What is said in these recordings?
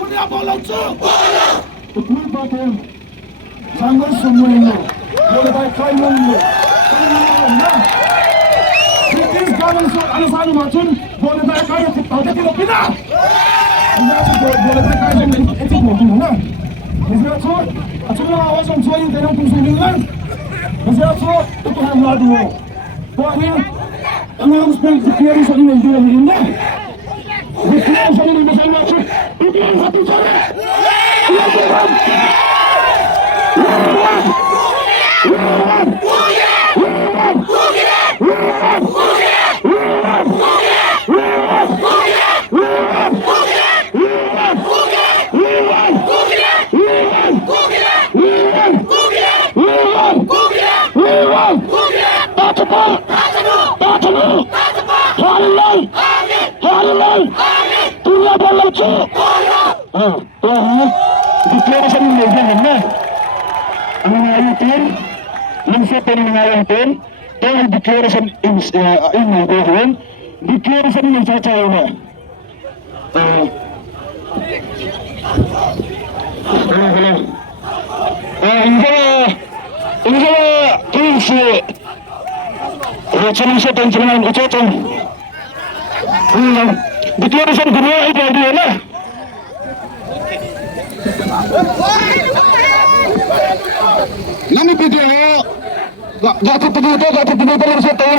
दुनिया बोलाउँछु Tutupatin sangat semuanya boleh baik kainannya. British government alasan macam boleh baik kain kita tidak pindah. Ini boleh baik kain itu mungkin mana? Bisa tu, acuma awak yang cuai dalam pensulingan. Bisa tu, itu yang lalu. Bahaya, anak spell security soalnya itu yang ini. Security soalnya macam macam. Itu yang satu cara. Declaration ng Legion na ang nangayatin ng sa pinangayatin dahil declaration in Legion declaration ng sasayaw na Inga please Rachel sa tensinan ucapin declaration gumawa ito idea na Nami video gati dito lang sa to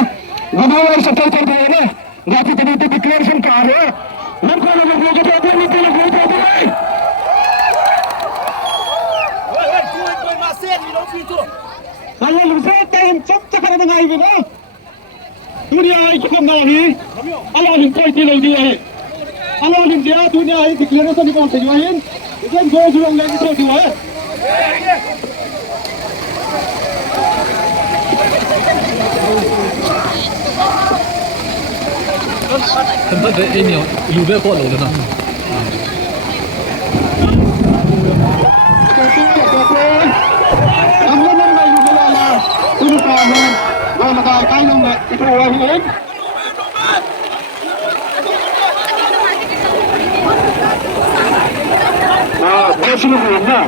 gumawa sa total tayo na gati dito declaration kaya nagkakaroon ka tayo nito Kaya lusa tayo sakta ka na ngayon na dunia ay kung nahi alalim ko itilaw diya alalim dia dunia ay declaration ni konse juahin ikan go julong lagi so diwa Tempat ini lupa kok loh na. Ang naman na yung nalala, tunupahan, na nakakain ng ituwahin. Blessing of na.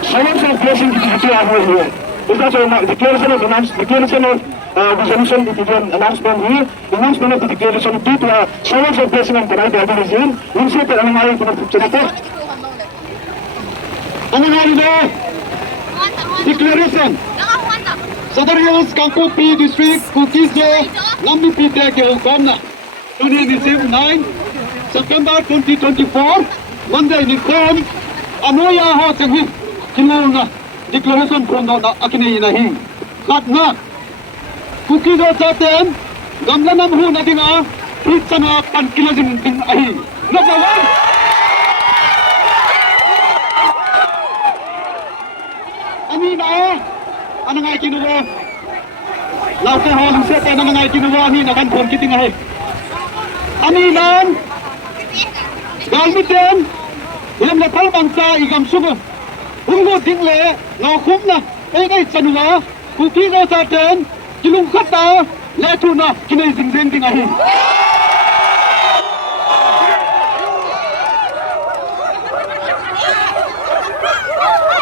Someone said blessing to our here. Is that a declaration of declaration of resolution that is an announcement here? The announcement of the declaration due to someone said blessing of the right of the here. We'll see that ang nangyari ko na pagkakita. Ang nangyari na? Declaration. Sadariyos Kangpo P District Kukizo Nambi Pite ke Hukamna. Today is 9 September 2024. Monday ni Kom. Anoya ho senghi kilona declaration from na akini nahi. Katna. Kukizo chaten gamla nam hu na dinga pitsana pan kilajin din ahi. Number 1. Amina, ano nga kinuha? Lahat ng halang set, ano nga kinuha ni nakanpon kiting ahay. Aminan, galmitin, ilang napal bangsa igam sugo. Ungo dingle, nakum na, kay sanwa, kukino sa atin, kilungkat na, leto na, kinaizinzin ding ahay.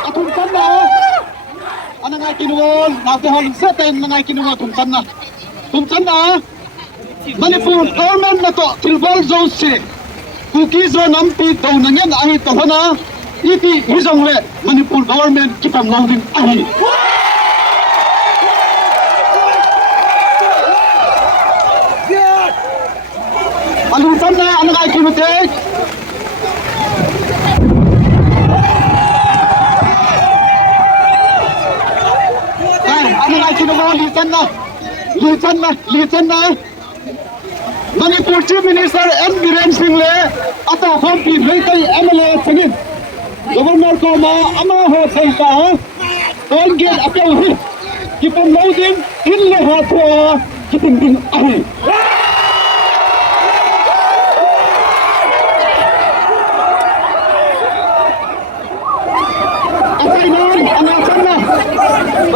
Atong tanda, ano nga kinuha, nasa halang setin na nga kinuha tumsan na, Manipur government na to, Tribal Zone 6, Kukizo nampi daw na yan, ahi to na, iti hizong le, Manipur government kipang launin ahi. Alutan na, ano nga kinutik? Ano nga kinuha, litan na. Manipur Chief Minister M. Biren Singh le ato khom pi bhaitai MLA sangin Governor ko ma ama ho sai ka kon ge ato hi kipam loading in le ho tho kipim ding ahi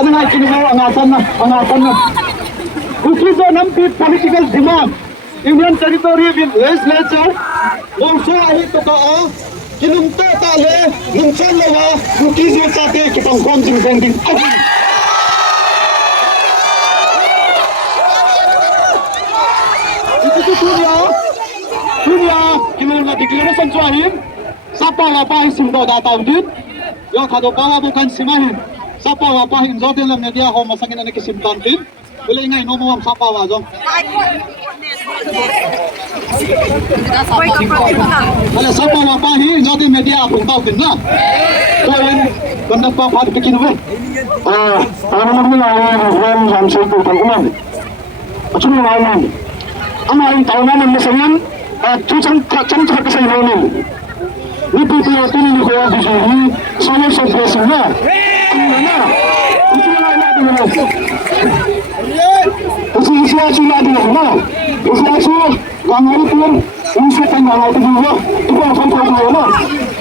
kanang kinimo ang asan na. Kukizo nampi political demand. Indian territory with legislature. Also alit to ka kinumto tale nungsan lawa kukizo sate kitang konting pending. Itu Surya kinung na declaration chuahin sapa wapa simdo da taudit yo khado pawa bukan simahin sapa wapa in zotel lam media ho masangin na kisimtantin bule ngai no mo sapa wa jong ala sapa wapa hi zotel media apung taudin na to en kondak pa phat bikin we ano mo na ram jam se ko kan achun na naman ama ang tauna ng masangan tusan ka sa ilonin ni PPRT ni Kuya Dijuri solo sa pressing na ano na ito na natin na kasi isa natin na isa kangari pun isa tayong natin na ito ang pagpapagawa na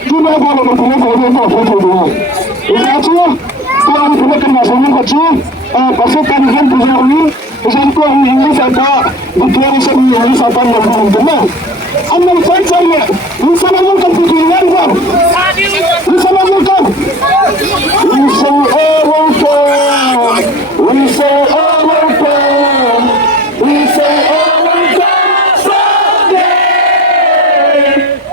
ito na ba na pagpapagawa na pagpapagawa isa kung pinakan na sa mga katsi pasok ka niyan pagpapagawa Pesan ko ang hindi sa ba, bigyan sa mga sa panahon ng dama. Ang mga sansaya, isa na yung kapitilan ko. Isa na yung kap. Isa araw ko. Isa araw ko. Isa araw ko. Someday,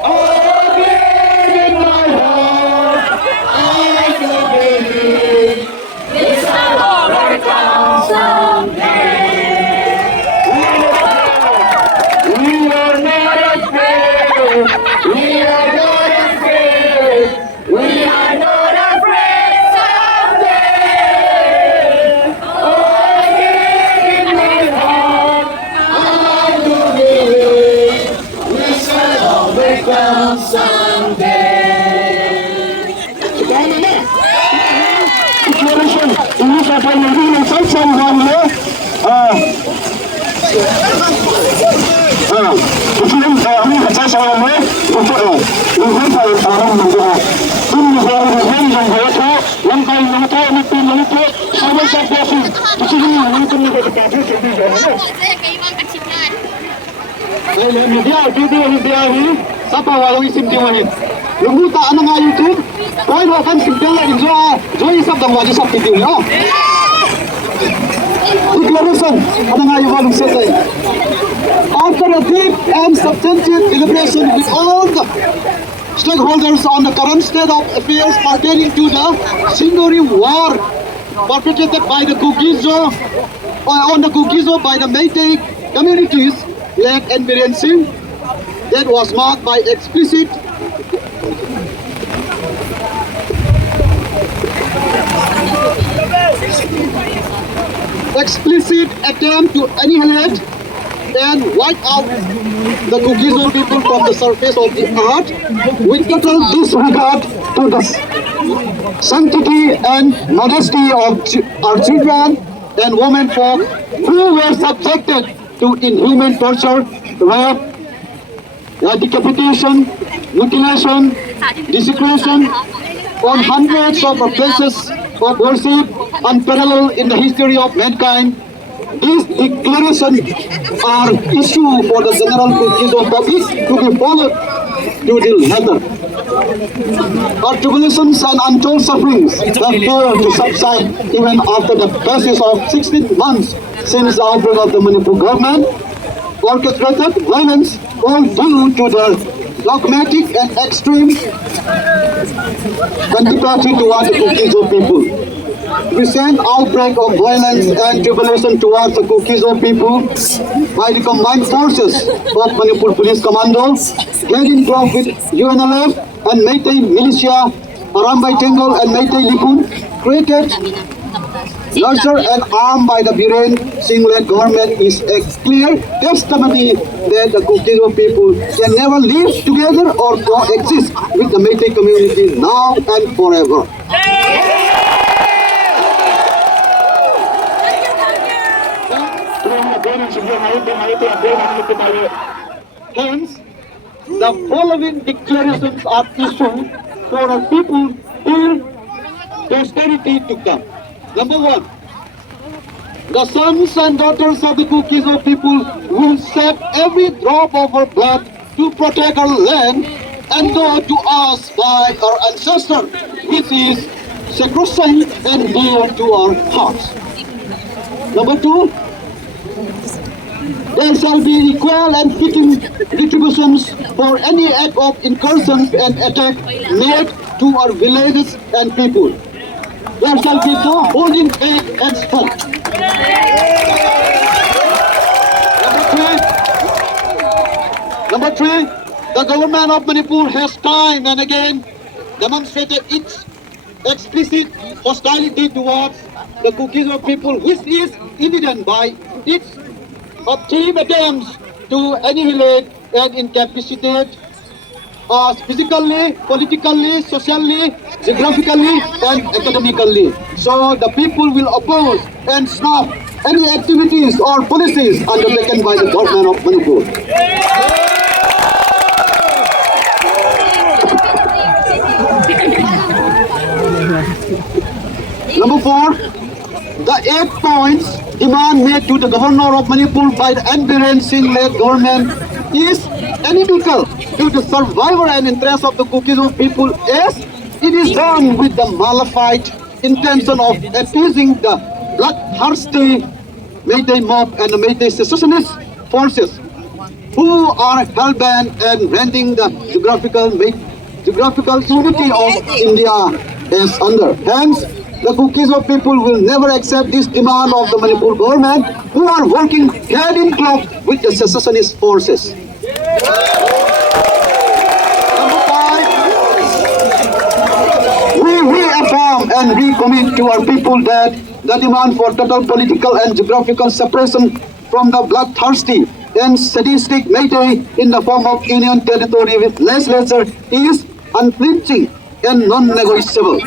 I'll give in my heart. I believe it's all overcome someday. Sapa walau isim diwahin. Lumuta ana nga YouTube. Koi ho kan simdela jo isap dang wajib sap video yo. Declaration ana nga yu walung setay. After a deep and substantive deliberation with all the stakeholders on the current state of affairs pertaining to the Sindori war perpetrated by the Kukizo on the Kukizo by the Meitei communities led and Singh, that was marked by explicit attempt to annihilate and wipe out the Kukizo people from the surface of the earth with total disregard to the sanctity and modesty of our children and women folk who were subjected to inhuman torture, rape, decapitation, mutilation, desecration on hundreds of places of worship unparalleled in the history of mankind. These declarations are issued for the general Kukizo public to be followed to the letter. Our tribulations and untold sufferings have failed to subside even after the passage of 16 months since the outbreak of the Manipur government orchestrated violence, all due to the dogmatic and extreme antipathy towards the Kukizo people. Recent outbreak of violence and tribulation towards the Kukizo people by the combined forces of Manipur Police Commando, getting involved with UNLF and Meitei Militia, Arambai Tenggol and Meitei Lipun, created larger and armed by the Biren Singh-led government is a clear testimony that the Kukizo people can never live together or coexist with the Meitei community now and forever. Hence, the following declarations are issued for our people till posterity to come. Number one, the sons and daughters of the Kuki-Zo people will shed every drop of our blood to protect our land and known to us by our ancestors, which is sacrosanct and dear to our hearts. Number two, there shall be equal and fitting retributions for any act of incursions and attack made to our villages and people. There shall be no holding back henceforth. Number three, the government of Manipur has time and again demonstrated its explicit hostility towards the Kuki-Zo people, which is evident by its obscene attempts to annihilate and incapacitate us physically, politically, socially, geographically, and academically. So the people will oppose and stop any activities or policies undertaken by the government of Manipur. Number four, the 8 points demand made to the governor of Manipur by the NBRN Singh-led government is inimical to the survival and interest of the Kuki-Zo people as it is done with the malified intention of appeasing the bloodthirsty Meitei mob and the Meitei secessionist forces who are hell-bent and rending the geographical unity of India is under. Hence, the Kuki-Zo people will never accept this demand of the Manipur government, who are working hand in glove with the secessionist forces. Number five, we reaffirm and recommit to our people that the demand for total political and geographical separation from the bloodthirsty and sadistic Meitei in the form of Union territory with legislature is unflinching and non-negotiable.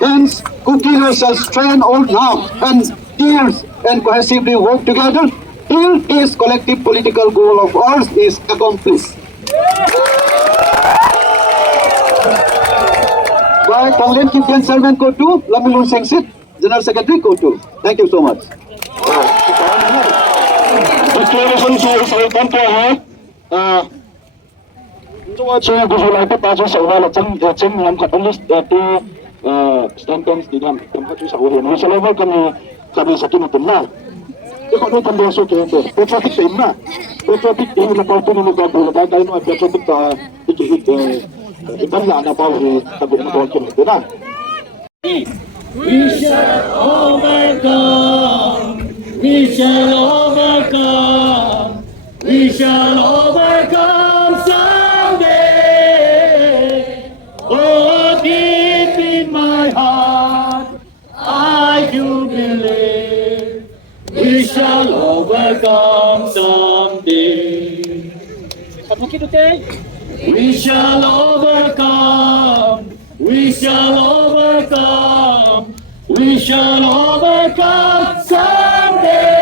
Hence, Kuki-Zo shall strain all now and tears and cohesively work together till this collective political goal of ours is accomplished. By Tanglen Kimpian Chairman Kotu, Lamilun Sengsit, General Secretary Kotu. Thank you so much. Declaration sa kanto ha. Tuwa siya gusto lang po tayo sa wala cheng ngam ka palis to sentence di ngam tempat sa uhin. Sa level kami sa kinutun na. Iko no kan doso ke ito. Petrofit team na. Petrofit team na pa to no ka bulo tayo no petrofit ta ikihit iban na pa ri tagong mo ko na. We shall overcome. We shall overcome. We shall overcome someday. Oh, deep in my heart, I do believe we shall overcome someday. We shall overcome. We shall overcome. We shall overcome someday.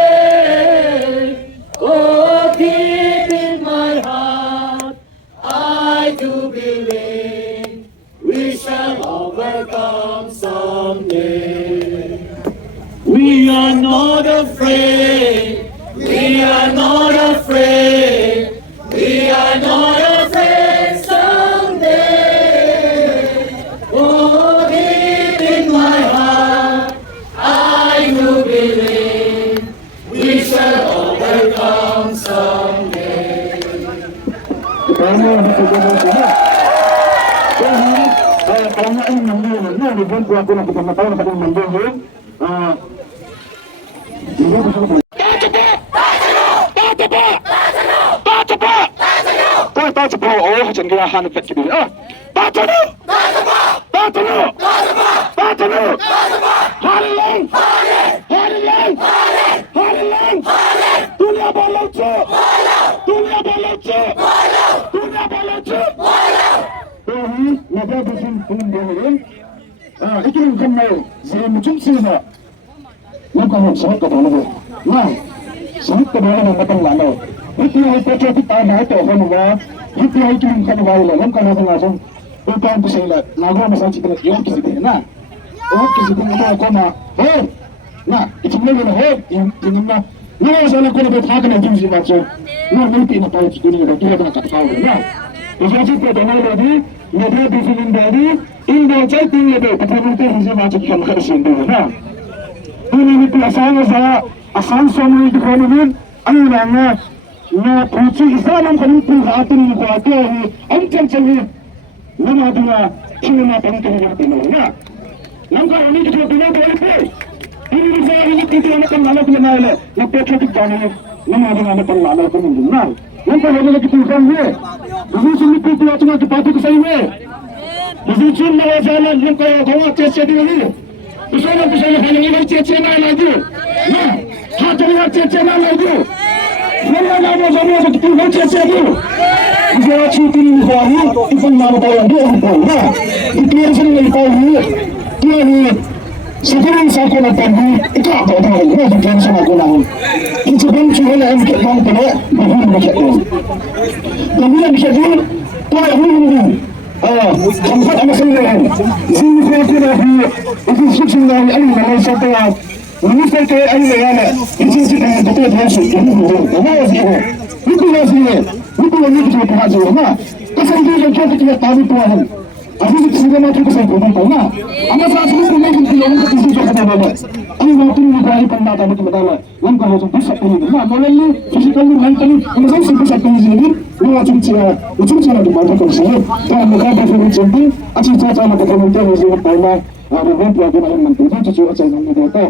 Oh, deep in my heart, I do believe we shall overcome someday. We are not afraid. We are not afraid. We are not afraid someday. Oh, deep in my heart, I do believe we shall overcome someday. Kami dito na. Kaya ang nangyayari na ni Bon ako na pagkatao na kadang nangyayari. Tato po, oh, hajan kaya hanap at kibili. Tatano! Tatano! Tatano! Halilang! Halilang! Halilang! Dunia balautso! Dunia balautso! Dunia balautso! Nababasin punggahin. Ikiling kamay, sa mujumsina. Nagkahong sahot ka talaga. Sahot ka talaga ng matanglanaw. Ito ay patrafik tayo na ito. Ito ay kiling kanawala. Alam ka natin nga siyang upang ko sa ilat. Nagawa masang sikilat yung kisitin na. O kisitin na ako na. Nah, itu mana lah yang nama. Nah, saya nak kena berfaham dengan jenis macam. Nah, nanti nak tahu dunia dah kita nak tahu. Nah, jadi kita dengar lagi, media di film dari Indo chatting ada, tapi nanti kita macam kita kerja sendiri. Nah, ini asal semua itu konon, ayo nanya. Nah, puji Islam kan itu hati ni kuatnya ni, ancam cakap, nama dia cuma penting hati mana. Nampak ini kita benar benar. Ini saya ini kita nak malam punya malam, nak pergi ke sana, nama dia nak malam punya malam. Nampak ini kita kan ni, jadi sini kita cuma kita patut kesana ni. Jadi cuma jalan yang kau cecah dia ni. Kesana hanya ini cecah lagi. Nah, hati dia cecah lagi. Semua nama semua kita baca saja. Jika cuti ini baru, itu nama orang dia orang. Nah, itu yang saya nak tahu. Dia ni sekarang saya nak tahu. Itu apa orang? Nah, bukan saya nak tahu. Itu pun cuma yang kita tahu pada bahagian bahagian. Kemudian bahagian tuan ini. Tempat apa sahaja. Sini saya kena itu susungan ini nama saya. Ini saya ini ada. Ini saya betul betul ini betul. Apa sih? Itu sih. Itu yang kita bahas juga. Kesan dia kita tahu tuan. Aku sudah macam kesan kau tahu na. Anda saat ini kita yang kita sudah kata. Ini waktu ini kali pendata itu betul. Langkah itu bisa ini. Nah, mulai physically, mentally, ini semua bisa ini. Lu macam cara di mana kau sih? Dan mereka berfirman jadi, asyik cara macam komentar yang saya tahu. Ada beberapa yang menentukan sesuatu yang mereka.